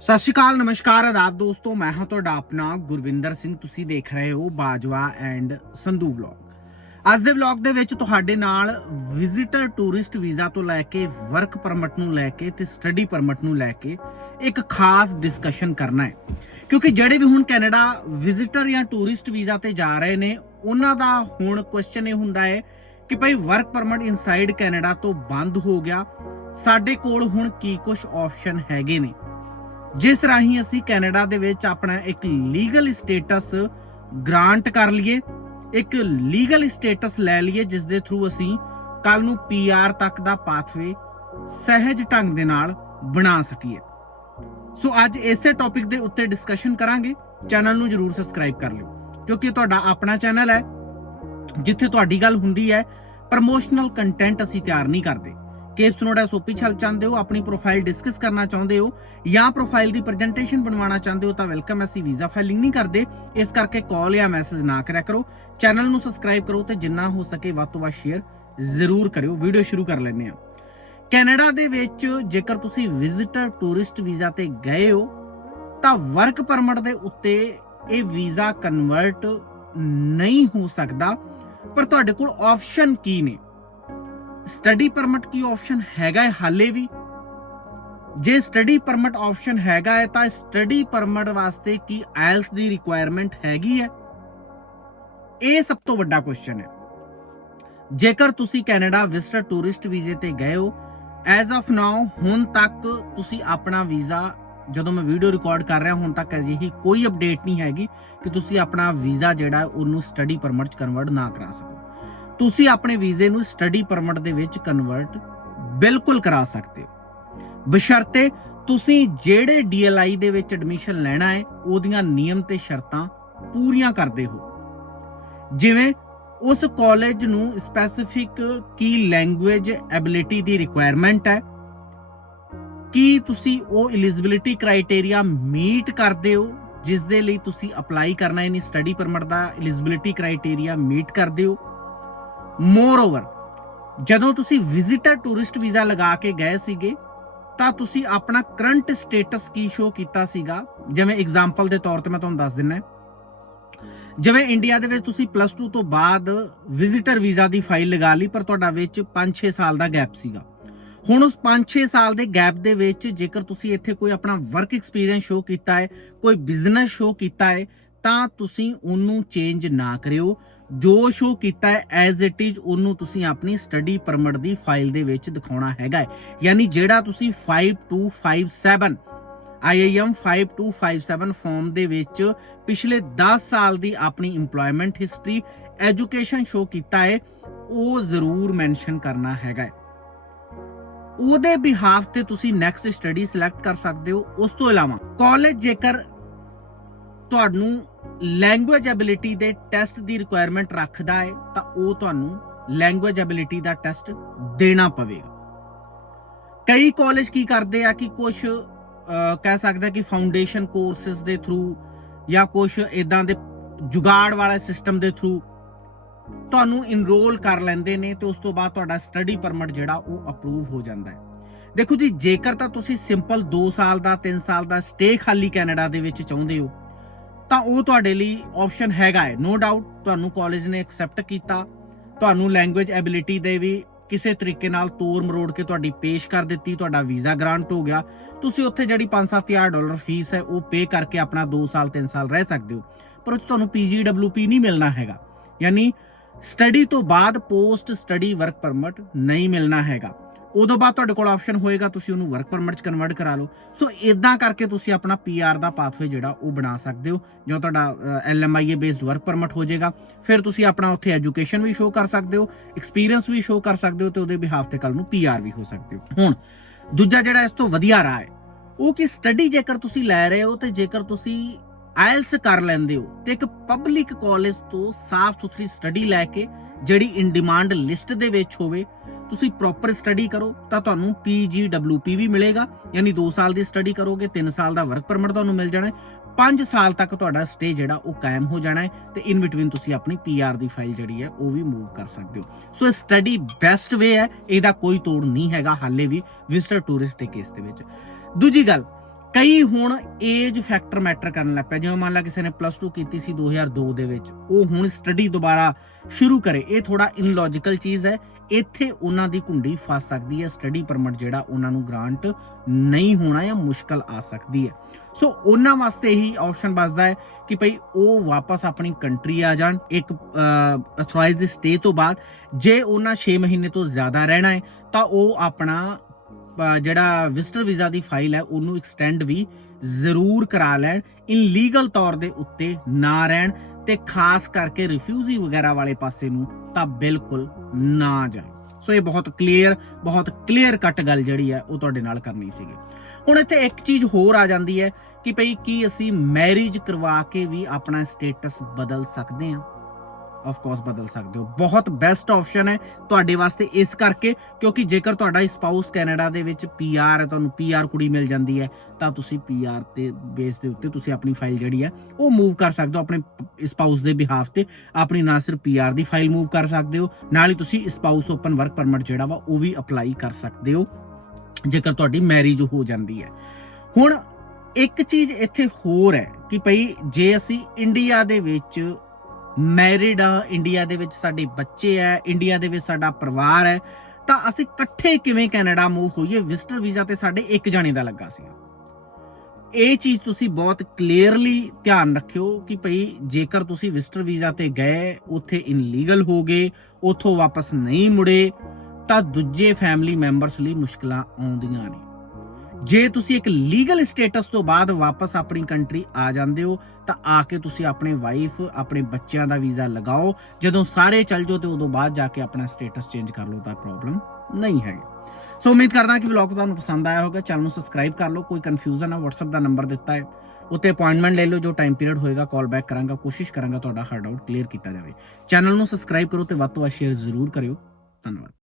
ਸਤਿ ਸ਼੍ਰੀ ਅਕਾਲ, ਨਮਸਕਾਰ, ਆਦਾਬ ਦੋਸਤੋ, ਮੈਂ ਹਾਂ ਤੁਹਾਡਾ ਆਪਣਾ ਗੁਰਵਿੰਦਰ ਸਿੰਘ। ਤੁਸੀਂ ਦੇਖ ਰਹੇ ਹੋ ਬਾਜਵਾ ਐਂਡ ਸੰਧੂ ਵਲੌਗ। ਅੱਜ ਦੇ ਵਲੌਗ ਦੇ ਵਿੱਚ ਤੁਹਾਡੇ ਨਾਲ ਵਿਜ਼ਿਟਰ ਟੂਰਿਸਟ ਵੀਜ਼ਾ ਤੋਂ ਲੈ ਕੇ ਵਰਕ ਪਰਮਿਟ ਨੂੰ ਲੈ ਕੇ ਤੇ ਸਟੱਡੀ ਪਰਮਿਟ ਨੂੰ ਲੈ ਕੇ ਇੱਕ ਖਾਸ ਡਿਸਕਸ਼ਨ ਕਰਨਾ ਹੈ। ਕਿਉਂਕਿ ਜਿਹੜੇ ਵੀ ਹੁਣ ਕੈਨੇਡਾ ਵਿਜ਼ਿਟਰ ਜਾਂ ਟੂਰਿਸਟ ਵੀਜ਼ਾ ਤੇ ਜਾ ਰਹੇ ਨੇ, ਉਹਨਾਂ ਦਾ ਹੁਣ ਕੁਐਸਚਨ ਇਹ ਹੁੰਦਾ ਹੈ ਕਿ ਭਾਈ ਵਰਕ ਪਰਮਿਟ ਇਨਸਾਈਡ ਕੈਨੇਡਾ ਤੋਂ ਬੰਦ ਹੋ ਗਿਆ। ਸਾਡੇ ਕੋਲ ਹੁਣ ਕੀ ਕੁਝ ਆਪਸ਼ਨ ਹੈਗੇ ਨੇ? ਜਿਸ ਰਾਹੀਂ ਅਸੀਂ ਕੈਨੇਡਾ ਦੇ ਵਿੱਚ ਆਪਣਾ ਇੱਕ ਲੀਗਲ ਸਟੇਟਸ ਗ੍ਰਾਂਟ ਕਰ ਲਈਏ, ਇੱਕ ਲੀਗਲ ਸਟੇਟਸ ਲੈ ਲਈਏ ਜਿਸ ਦੇ ਥਰੂ ਅਸੀਂ ਕੱਲ ਨੂੰ ਪੀਆਰ ਤੱਕ ਦਾ ਪਾਥਵੇ ਸਹਿਜ ਢੰਗ ਦੇ ਨਾਲ ਬਣਾ ਸਕੀਏ। ਸੋ ਅੱਜ ਇਸੇ ਟੌਪਿਕ ਦੇ ਉੱਤੇ ਡਿਸਕਸ਼ਨ ਕਰਾਂਗੇ। ਚੈਨਲ ਨੂੰ ਜਰੂਰ ਸਬਸਕ੍ਰਾਈਬ ਕਰ ਲਿਓ, ਕਿਉਂਕਿ ਤੁਹਾਡਾ ਆਪਣਾ ਚੈਨਲ ਹੈ, ਜਿੱਥੇ ਤੁਹਾਡੀ ਗੱਲ ਹੁੰਦੀ ਹੈ ਪ੍ਰਮੋਸ਼ਨਲ ਕੰਟੈਂਟ ਅਸੀਂ ਤਿਆਰ ਨਹੀਂ ਕਰਦੇ। ਕੇਸ ਸਨੋਡਾ ਸੋਪੀ ਛਲ ਚਾਹੁੰਦੇ ਹੋ, ਆਪਣੀ ਪ੍ਰੋਫਾਈਲ ਡਿਸਕਸ ਕਰਨਾ ਚਾਹੁੰਦੇ ਹੋ ਜਾਂ ਪ੍ਰੋਫਾਈਲ ਦੀ ਪ੍ਰੈਜੈਂਟੇਸ਼ਨ ਬਣਵਾਉਣਾ ਚਾਹੁੰਦੇ ਹੋ ਤਾਂ ਵੈਲਕਮ ਅਸੀਂ ਵੀਜ਼ਾ ਫਾਈਲਿੰਗ ਨਹੀਂ ਕਰਦੇ। ਇਸ ਕਰਕੇ ਕਾਲ ਜਾਂ ਮੈਸੇਜ ਨਾ ਕਰਿਆ ਕਰੋ। ਚੈਨਲ ਨੂੰ ਸਬਸਕ੍ਰਾਈਬ ਕਰੋ ਤੇ ਜਿੰਨਾ ਹੋ ਸਕੇ ਵੱਧ ਤੋਂ ਵੱਧ ਸ਼ੇਅਰ ਜ਼ਰੂਰ ਕਰਿਓ। ਵੀਡੀਓ ਸ਼ੁਰੂ ਕਰ ਲੈਂਦੇ ਹਾਂ। ਕੈਨੇਡਾ ਦੇ ਵਿੱਚ ਜੇਕਰ ਤੁਸੀਂ ਵਿਜ਼ਿਟਰ ਟੂਰਿਸਟ ਵੀਜ਼ਾ ਤੇ ਗਏ ਹੋ, ਤਾਂ ਵਰਕ ਪਰਮਿਟ ਦੇ ਉੱਤੇ ਇਹ ਵੀਜ਼ਾ ਕਨਵਰਟ ਨਹੀਂ ਹੋ ਸਕਦਾ। ਪਰ ਤੁਹਾਡੇ ਕੋਲ ਆਪਸ਼ਨ ਕੀ ਨੇ? ਸਟੱਡੀ ਪਰਮਿਟ ਕੀ ਆਪਸ਼ਨ ਹੈਗਾ ਹੈ ਹਾਲੇ ਵੀ? ਜੇ ਸਟੱਡੀ ਪਰਮਿਟ ਆਪਸ਼ਨ ਹੈਗਾ ਹੈ, ਤਾਂ ਸਟੱਡੀ ਪਰਮਿਟ ਵਾਸਤੇ ਕੀ ਆਇਲਸ ਦੀ ਰਿਕੁਆਇਰਮੈਂਟ ਹੈਗੀ ਹੈ? ਇਹ ਸਭ ਤੋਂ ਵੱਡਾ ਕੁਐਸਚਨ ਹੈ। ਜੇਕਰ ਤੁਸੀਂ ਕੈਨੇਡਾ ਵਿਜ਼ਟਰ ਟੂਰਿਸਟ ਵੀਜ਼ੇ ਤੇ ਗਏ ਹੋ ਐਜ਼ ਆਫ ਨਾਓ ਹੁਣ ਤੱਕ ਤੁਸੀਂ ਆਪਣਾ ਵੀਜ਼ਾ ਜਦੋਂ ਮੈਂ ਵੀਡੀਓ ਰਿਕਾਰਡ ਕਰ ਰਿਹਾ, ਹੁਣ ਤੱਕ ਅਜਿਹੀ ਕੋਈ ਅਪਡੇਟ ਨਹੀਂ ਹੈਗੀ ਕਿ ਤੁਸੀਂ ਆਪਣਾ ਵੀਜ਼ਾ ਜਿਹੜਾ ਉਹਨੂੰ ਸਟੱਡੀ ਪਰਮਿਟ 'ਚ ਕਨਵਰਟ ਨਾ ਕਰਾ ਸਕੋ। ਤੁਸੀਂ ਆਪਣੇ ਵੀਜ਼ੇ ਨੂੰ ਸਟੱਡੀ ਪਰਮਿਟ ਦੇ ਵਿੱਚ ਕਨਵਰਟ ਬਿਲਕੁਲ ਕਰਾ ਸਕਦੇ ਹੋ। ਬਸ਼ਰਤੇ ਤੁਸੀਂ ਜਿਹੜੇ ਡੀਐਲਆਈ ਦੇ ਵਿੱਚ ਐਡਮਿਸ਼ਨ ਲੈਣਾ ਹੈ, ਉਹਦੀਆਂ ਨਿਯਮ ਤੇ ਸ਼ਰਤਾਂ ਪੂਰੀਆਂ ਕਰਦੇ ਹੋ। ਜਿਵੇਂ ਉਸ ਕਾਲਜ ਨੂੰ ਸਪੈਸੀਫਿਕ ਕੀ ਲੈਂਗੁਏਜ ਐਬਿਲਿਟੀ ਦੀ ਰਿਕੁਆਇਰਮੈਂਟ ਹੈ, ਕੀ ਤੁਸੀਂ ਉਹ ਐਲੀਜੀਬਿਲਿਟੀ ਕ੍ਰਾਈਟੇਰੀਆ ਮੀਟ ਕਰਦੇ ਹੋ, ਜਿਸ ਦੇ ਲਈ ਤੁਸੀਂ ਅਪਲਾਈ ਕਰਨਾ ਹੈ ਨਹੀਂ ਸਟੱਡੀ ਪਰਮਿਟ ਦਾ ਐਲੀਜੀਬਿਲਿਟੀ ਕ੍ਰਾਈਟੇਰੀਆ ਮੀਟ ਕਰਦੇ ਹੋ। ਮੋਰਓਵਰ ਜਦੋਂ ਤੁਸੀਂ ਵਿਜ਼ਿਟਰ ਟੂਰਿਸਟ ਵੀਜ਼ਾ ਲਗਾ ਕੇ ਗਏ ਸੀਗੇ, ਤਾਂ ਤੁਸੀਂ ਆਪਣਾ ਕਰੰਟ ਸਟੇਟਸ ਕੀ ਸ਼ੋ ਕੀਤਾ ਸੀਗਾ? ਜਿਵੇਂ ਐਗਜ਼ਾਮਪਲ ਦੇ ਤੌਰ ਤੇ ਮੈਂ ਤੁਹਾਨੂੰ ਦੱਸ ਦਿੰਨਾ ਜਿਵੇਂ ਇੰਡੀਆ ਦੇ ਵਿੱਚ ਤੁਸੀਂ ਪਲੱਸ 2 ਤੋਂ ਬਾਅਦ ਵਿਜ਼ਿਟਰ ਵੀਜ਼ਾ ਦੀ ਫਾਈਲ ਲਗਾ ਲਈ, ਪਰ ਤੁਹਾਡਾ ਵਿੱਚ 5-6 ਸਾਲ ਦਾ ਗੈਪ ਸੀਗਾ। ਹੁਣ ਉਸ 5-6 ਸਾਲ ਦੇ ਗੈਪ ਦੇ ਵਿੱਚ ਜੇਕਰ ਤੁਸੀਂ ਇੱਥੇ ਕੋਈ ਆਪਣਾ ਵਰਕ ਐਕਸਪੀਰੀਅੰਸ ਸ਼ੋ ਕੀਤਾ ਹੈ, ਕੋਈ ਬਿਜ਼ਨਸ ਸ਼ੋ ਕੀਤਾ ਹੈ, ਤਾਂ ਤੁਸੀਂ ਉਹਨੂੰ ਚੇਂਜ ਨਾ ਕਰਿਓ। ਜੋ ਸ਼ੋ ਕੀਤਾ ਹੈ ਐਜ਼ ਇਟ ਇਜ਼ ਉਹਨੂੰ ਤੁਸੀਂ ਆਪਣੀ ਸਟੱਡੀ ਪਰਮਿਟ ਦੀ ਫਾਈਲ ਦੇ ਵਿੱਚ ਦਿਖਾਉਣਾ ਹੈਗਾ ਹੈ। ਯਾਨੀ ਜਿਹੜਾ ਤੁਸੀਂ 5257 IIM 5257 ਫਾਰਮ ਦੇ ਵਿੱਚ ਪਿਛਲੇ 10 ਸਾਲ ਦੀ ਆਪਣੀ EMPLOYMENT ਹਿਸਟਰੀ ਐਜੂਕੇਸ਼ਨ ਸ਼ੋ ਕੀਤਾ ਹੈ, ਉਹ ਜ਼ਰੂਰ ਮੈਂਸ਼ਨ ਕਰਨਾ ਹੈਗਾ ਹੈ। ਉਹਦੇ ਬਿਹਾਫ ਤੇ ਤੁਸੀਂ ਨੈਕਸਟ ਸਟੱਡੀ ਸਿਲੈਕਟ ਕਰ ਸਕਦੇ ਹੋ ਉਸ ਤੋਂ ਇਲਾਵਾ ਕਾਲਜ ਜੇਕਰ ਤੁਹਾਨੂੰ ਲੈਂਗੁਏਜ ਐਬਿਲਿਟੀ ਦੇ ਟੈਸਟ ਦੀ ਰਿਕੁਆਇਰਮੈਂਟ ਰੱਖਦਾ ਹੈ ਤਾਂ ਉਹ ਤੁਹਾਨੂੰ ਲੈਂਗੁਏਜ ਐਬਿਲਿਟੀ ਦਾ ਟੈਸਟ ਦੇਣਾ ਪਵੇਗਾ। ਕਈ ਕਾਲਜ ਕੀ ਕਰਦੇ ਆ ਕਿ ਕੁਝ ਕਹਿ ਸਕਦਾ ਕਿ ਫਾਊਂਡੇਸ਼ਨ ਕੋਰਸਸ ਦੇ ਥਰੂ ਜਾਂ ਕੁਝ ਇਦਾਂ ਦੇ ਜੁਗਾੜ ਵਾਲੇ ਸਿਸਟਮ ਦੇ ਥਰੂ ਤੁਹਾਨੂੰ ਇਨਰੋਲ ਕਰ ਲੈਂਦੇ ਨੇ ਤੇ ਉਸ ਤੋਂ ਬਾਅਦ ਤੁਹਾਡਾ ਸਟੱਡੀ ਪਰਮਿਟ ਜਿਹੜਾ ਉਹ ਅਪਰੂਵ ਹੋ ਜਾਂਦਾ ਹੈ। ਦੇਖੋ ਜੀ, ਜੇਕਰ ਤਾਂ ਤੁਸੀਂ ਸਿੰਪਲ 2 ਸਾਲ ਦਾ 3 ਸਾਲ ਦਾ ਸਟੇ ਖਾਲੀ ਕੈਨੇਡਾ ਦੇ ਵਿੱਚ ਚਾਹੁੰਦੇ ਹੋ ਤਾਂ ਉਹ ਤੁਹਾਡੇ ਲਈ ਆਪਸ਼ਨ ਹੈਗਾ ਹੈ। ਨੋ ਡਾਊਟ ਤੁਹਾਨੂੰ ਕਾਲਜ ਨੇ ਐਕਸੈਪਟ ਕੀਤਾ। ਤੁਹਾਨੂੰ ਲੈਂਗੁਏਜ ਐਬਿਲਿਟੀ ਦੇ ਵੀ ਕਿਸੇ ਤਰੀਕੇ ਨਾਲ ਤੋਰ ਮਰੋੜ ਕੇ ਤੁਹਾਡੀ ਪੇਸ਼ ਕਰ ਦਿੱਤੀ, ਤੁਹਾਡਾ ਵੀਜ਼ਾ ਗ੍ਰਾਂਟ ਹੋ ਗਿਆ। ਤੁਸੀਂ ਉੱਥੇ ਜਿਹੜੀ 5-7000 ਡਾਲਰ ਫੀਸ ਹੈ, ਉਹ ਪੇ ਕਰਕੇ ਆਪਣਾ 2 ਸਾਲ 3 ਸਾਲ ਰਹਿ ਸਕਦੇ ਹੋ। ਪਰ ਉਹ 'ਚ ਤੁਹਾਨੂੰ ਪੀਜੀਡਬਲਯੂਪੀ ਨਹੀਂ ਮਿਲਣਾ ਹੈਗਾ। ਯਾਨੀ ਸਟੱਡੀ ਤੋਂ ਬਾਅਦ ਪੋਸਟ ਸਟੱਡੀ ਵਰਕ ਪਰਮਿਟ ਨਹੀਂ ਮਿਲਣਾ ਹੈਗਾ। ਉਦੋਂ ਬਾਅਦ ਤੁਹਾਡੇ ਕੋਲ ਆਪਸ਼ਨ ਹੋਏਗਾ, ਤੁਸੀਂ ਉਹਨੂੰ ਵਰਕ ਪਰਮਿਟ ਚ ਕਨਵਰਟ ਕਰਾ ਲਓ। ਸੋ ਇਦਾਂ ਕਰਕੇ ਤੁਸੀਂ ਆਪਣਾ ਪੀਆਰ ਦਾ ਪਾਥਵੇ ਜਿਹੜਾ ਉਹ ਬਣਾ ਸਕਦੇ ਹੋ। ਜਦੋਂ ਤੁਹਾਡਾ ਐਲਐਮਆਈਏ ਬੇਸਡ ਵਰਕ ਪਰਮਿਟ ਹੋ ਜਾਏਗਾ। ਫਿਰ ਤੁਸੀਂ ਆਪਣਾ ਉੱਥੇ ਐਜੂਕੇਸ਼ਨ ਵੀ ਸ਼ੋਅ ਕਰ ਸਕਦੇ ਹੋ ਐਕਸਪੀਰੀਅੰਸ ਵੀ ਸ਼ੋਅ ਕਰ ਸਕਦੇ ਹੋ ਤੇ ਉਹਦੇ ਬਿਹਾਫ ਤੇ ਕੱਲ ਨੂੰ ਪੀਆਰ ਵੀ ਹੋ ਸਕਦੇ ਹੋ। ਹੁਣ, ਦੂਜਾ ਜਿਹੜਾ ਇਸ ਤੋਂ ਵਧੀਆ ਰਾਹ ਹੈ, ਉਹ ਕਿ ਸਟੱਡੀ ਜੇਕਰ ਤੁਸੀਂ ਲੈ ਰਹੇ ਹੋ ਤੇ ਜੇਕਰ ਤੁਸੀਂ ਆਇਲਸ ਕਰ ਲੈਂਦੇ ਹੋ ਤੇ ਇੱਕ ਪਬਲਿਕ ਕਾਲਜ ਤੋਂ ਸਾਫ਼ ਸੁਥਰੀ ਸਟੱਡੀ ਲੈ ਕੇ ਜਿਹੜੀ ਇਨ ਡਿਮਾਂਡ ਲਿਸਟ ਦੇ ਵਿੱਚ ਹੋਵੇ, ਤੁਸੀਂ ਪ੍ਰੋਪਰ ਸਟੱਡੀ ਕਰੋ, ਤਾਂ ਤੁਹਾਨੂੰ PGWP ਵੀ ਮਿਲੇਗਾ, ਯਾਨੀ 2 ਸਾਲ ਦੀ ਸਟੱਡੀ ਕਰੋਗੇ 3 ਸਾਲ ਦਾ ਵਰਕ ਪਰਮਿਟ ਤੁਹਾਨੂੰ ਮਿਲ ਜਾਣਾ ਹੈ 5 ਸਾਲ ਤੱਕ ਤੁਹਾਡਾ ਸਟੇ ਜਿਹੜਾ ਉਹ ਕਾਇਮ ਹੋ ਜਾਣਾ ਹੈ, ਤੇ ਇਨ ਬਿਟਵੀਨ ਤੁਸੀਂ ਆਪਣੀ PR ਦੀ ਫਾਈਲ ਜਿਹੜੀ ਹੈ, ਉਹ ਵੀ ਮੂਵ ਕਰ ਸਕਦੇ ਹੋ। ਸੋ ਇਹ ਸਟੱਡੀ ਬੈਸਟ ਵੇ ਹੈ, ਇਹਦਾ ਕੋਈ ਤੋੜ ਨਹੀਂ ਹੈਗਾ ਹਾਲੇ ਵੀ ਵਿਜ਼ਟਰ ਟੂਰਿਸਟ ਦੇ ਕੇਸ ਦੇ ਵਿੱਚ। ਦੂਜੀ ਗੱਲ ਕਈ ਹੁਣ ਏਜ ਫੈਕਟਰ ਮੈਟਰ ਕਰਨ ਲੱਗ ਪਿਆ। ਜਿਵੇਂ ਮੰਨ ਲਾ ਕਿਸੇ ਨੇ ਪਲੱਸ 2 ਕੀਤੀ ਸੀ 2002 ਦੇ ਵਿੱਚ, ਉਹ ਹੁਣ ਸਟੱਡੀ ਦੁਬਾਰਾ ਸ਼ੁਰੂ ਕਰੇ। ਇਹ ਥੋੜਾ ਇਨਲੌਜੀਕਲ ਚੀਜ਼ ਹੈ। ਇੱਥੇ ਉਹਨਾਂ ਦੀ ਕੁੰਡੀ ਫਸ ਸਕਦੀ ਹੈ। ਸਟੱਡੀ ਪਰਮਿਟ ਜਿਹੜਾ ਉਹਨਾਂ ਨੂੰ ਗ੍ਰਾਂਟ ਨਹੀਂ ਹੋਣਾ ਜਾਂ ਮੁਸ਼ਕਲ ਆ ਸਕਦੀ ਹੈ। ਸੋ ਉਹਨਾਂ ਵਾਸਤੇ ਹੀ ਆਪਸ਼ਨ ਬਚਦਾ ਹੈ ਕਿ ਭਈ ਉਹ ਵਾਪਸ ਆਪਣੀ ਕੰਟਰੀ ਆ ਜਾਣ। ਇੱਕ ਅਥੋਰਾਈਜ਼ਡ ਸਟੇ ਤੋਂ ਬਾਅਦ। ਜੇ ਉਹਨਾਂ 6 ਮਹੀਨੇ ਤੋਂ ਜ਼ਿਆਦਾ ਰਹਿਣਾ ਹੈ, ਤਾਂ ਉਹ ਆਪਣਾ ਜਿਹੜਾ ਵਿਜ਼ਟਰ ਵੀਜ਼ਾ ਦੀ ਫਾਈਲ ਹੈ, ਉਹਨੂੰ ਐਕਸਟੈਂਡ ਵੀ ਜ਼ਰੂਰ ਕਰਾ ਲੈਣ। ਇਨਲੀਗਲ ਤੌਰ ਦੇ ਉੱਤੇ ਨਾ ਰਹਿਣ ਤੇ ਖਾਸ ਕਰਕੇ ਰਿਫਿਊਜੀ ਵਗੈਰਾ ਵਾਲੇ ਪਾਸੇ ਨੂੰ ਤਾਂ ਬਿਲਕੁਲ ਨਾ ਜਾਏ ਸੋ ਇਹ ਬਹੁਤ ਕਲੀਅਰ ਬਹੁਤ ਕਲੀਅਰ ਕੱਟ ਗੱਲ ਜਿਹੜੀ ਹੈ, ਉਹ ਤੁਹਾਡੇ ਨਾਲ ਕਰਨੀ ਸੀਗੀ। ਹੁਣ ਇੱਥੇ ਇੱਕ ਚੀਜ਼ ਹੋਰ ਆ ਜਾਂਦੀ ਹੈ ਕਿ ਭਈ ਕੀ ਅਸੀਂ ਮੈਰਿਜ ਕਰਵਾ ਕੇ ਵੀ ਆਪਣਾ ਸਟੇਟਸ ਬਦਲ ਸਕਦੇ ਹਾਂ? ਆਫ ਕੋਰਸ ਬਦਲ ਸਕਦੇ ਹੋ। ਬਹੁਤ ਬੈਸਟ ਆਪਸ਼ਨ ਹੈ ਤੁਹਾਡੇ ਵਾਸਤੇ ਇਸ ਕਰਕੇ, ਕਿਉਂਕਿ ਜੇਕਰ ਤੁਹਾਡਾ ਸਪਾਊਸ ਕੈਨੇਡਾ ਦੇ ਵਿੱਚ ਪੀਆਰ ਹੈ, ਤੁਹਾਨੂੰ ਪੀਆਰ ਕੁੜੀ ਮਿਲ ਜਾਂਦੀ ਹੈ, ਤਾਂ ਤੁਸੀਂ ਪੀਆਰ ਤੇ ਬੇਸ ਦੇ ਉੱਤੇ ਤੁਸੀਂ ਆਪਣੀ ਫਾਈਲ ਜਿਹੜੀ ਹੈ, ਉਹ ਮੂਵ ਕਰ ਸਕਦੇ ਹੋ ਆਪਣੇ ਸਪਾਊਸ ਦੇ ਬਿਹਾਫ ਤੇ। ਆਪਣੀ ਨਾ ਸਿਰਫ ਪੀਆਰ ਦੀ ਫਾਈਲ ਮੂਵ ਕਰ ਸਕਦੇ ਹੋ, ਨਾਲ ਹੀ ਤੁਸੀਂ ਸਪਾਊਸ ਓਪਨ ਵਰਕ ਪਰਮਿਟ ਜਿਹੜਾ ਵਾ, ਉਹ ਵੀ ਅਪਲਾਈ ਕਰ ਸਕਦੇ ਹੋ, ਜੇਕਰ ਤੁਹਾਡੀ ਮੈਰਿਜ ਹੋ ਜਾਂਦੀ ਹੈ। ਹੁਣ ਇੱਕ ਚੀਜ਼ ਇੱਥੇ ਹੋਰ ਹੈ ਕਿ ਭਈ ਜੇ ਅਸੀਂ ਇੰਡੀਆ ਦੇ ਵਿੱਚ ਮੈਰਿਡ ਆ, ਇੰਡੀਆ ਦੇ ਵਿੱਚ ਸਾਡੇ ਬੱਚੇ ਆ ਇੰਡੀਆ ਦੇ ਵਿੱਚ ਸਾਡਾ ਪਰਿਵਾਰ ਹੈ ਤਾਂ ਅਸੀਂ ਇਕੱਠੇ ਕਿਵੇਂ ਕੈਨੇਡਾ ਮੂਵ ਹੋਈਏ? ਵਿਜ਼ਟਰ ਵੀਜ਼ਾ ਤੇ ਸਾਡੇ ਇੱਕ ਜਾਣੇ ਦਾ ਲੱਗਾ ਸੀ ਇਹ ਚੀਜ਼ ਤੁਸੀਂ ਬਹੁਤ ਕਲੀਅਰਲੀ ਧਿਆਨ ਰੱਖਿਓ ਕਿ ਭਈ ਜੇਕਰ ਤੁਸੀਂ ਵਿਜ਼ਟਰ ਵੀਜ਼ਾ ਤੇ ਗਏ, ਉੱਥੇ ਇਨਲੀਗਲ ਹੋ ਗਏ, ਉੱਥੋਂ ਵਾਪਸ ਨਹੀਂ ਮੁੜੇ, ਤਾਂ ਦੂਜੇ ਫੈਮਿਲੀ ਮੈਂਬਰਸ ਲਈ ਮੁਸ਼ਕਲਾਂ ਆਉਂਦੀਆਂ ਨੇ। ਜੇ ਤੁਸੀਂ ਇੱਕ ਲੀਗਲ ਸਟੇਟਸ ਤੋਂ ਬਾਅਦ ਵਾਪਸ ਆਪਣੀ ਕੰਟਰੀ ਆ ਜਾਂਦੇ ਹੋ, ਤਾਂ ਆ ਕੇ ਤੁਸੀਂ ਆਪਣੇ ਵਾਈਫ ਆਪਣੇ ਬੱਚਿਆਂ ਦਾ ਵੀਜ਼ਾ ਲਗਾਓ। ਜਦੋਂ ਸਾਰੇ ਚੱਲ ਜਾਓ ਤੇ ਉਦੋਂ ਬਾਅਦ ਜਾ ਕੇ ਆਪਣਾ ਸਟੇਟਸ ਚੇਂਜ ਕਰ ਲਓ, ਤਾਂ ਪ੍ਰੋਬਲਮ ਨਹੀਂ ਹੈ ਸੋ ਉਮੀਦ ਕਰਦਾ ਕਿ ਵਲੌਗ ਤੁਹਾਨੂੰ ਪਸੰਦ ਆਇਆ ਹੋਵੇਗਾ। ਚੈਨਲ ਨੂੰ ਸਬਸਕ੍ਰਾਈਬ ਕਰ ਲਓ, ਕੋਈ ਕਨਫਿਊਜ਼ਨ ਆ WhatsApp ਦਾ ਨੰਬਰ ਦਿੱਤਾ ਹੈ। ਉੱਤੇ ਅਪਾਇੰਟਮੈਂਟ ਲੈ ਲਓ, ਜੋ ਟਾਈਮ ਪੀਰੀਅਡ ਹੋਏਗਾ ਕਾਲ ਬੈਕ ਕਰਾਂਗਾ, ਕੋਸ਼ਿਸ਼ ਕਰਾਂਗਾ ਤੁਹਾਡਾ ਹਰ ਡਾਊਟ ਕਲੀਅਰ ਕੀਤਾ ਜਾਵੇ। ਚੈਨਲ ਨੂੰ ਸਬਸਕ੍ਰਾਈਬ ਕਰੋ ਤੇ ਵੱਧ ਤੋਂ ਵੱਧ ਸ਼ੇਅਰ ਜ਼ਰੂਰ ਕਰਿਓ। ਧੰਨਵਾਦ।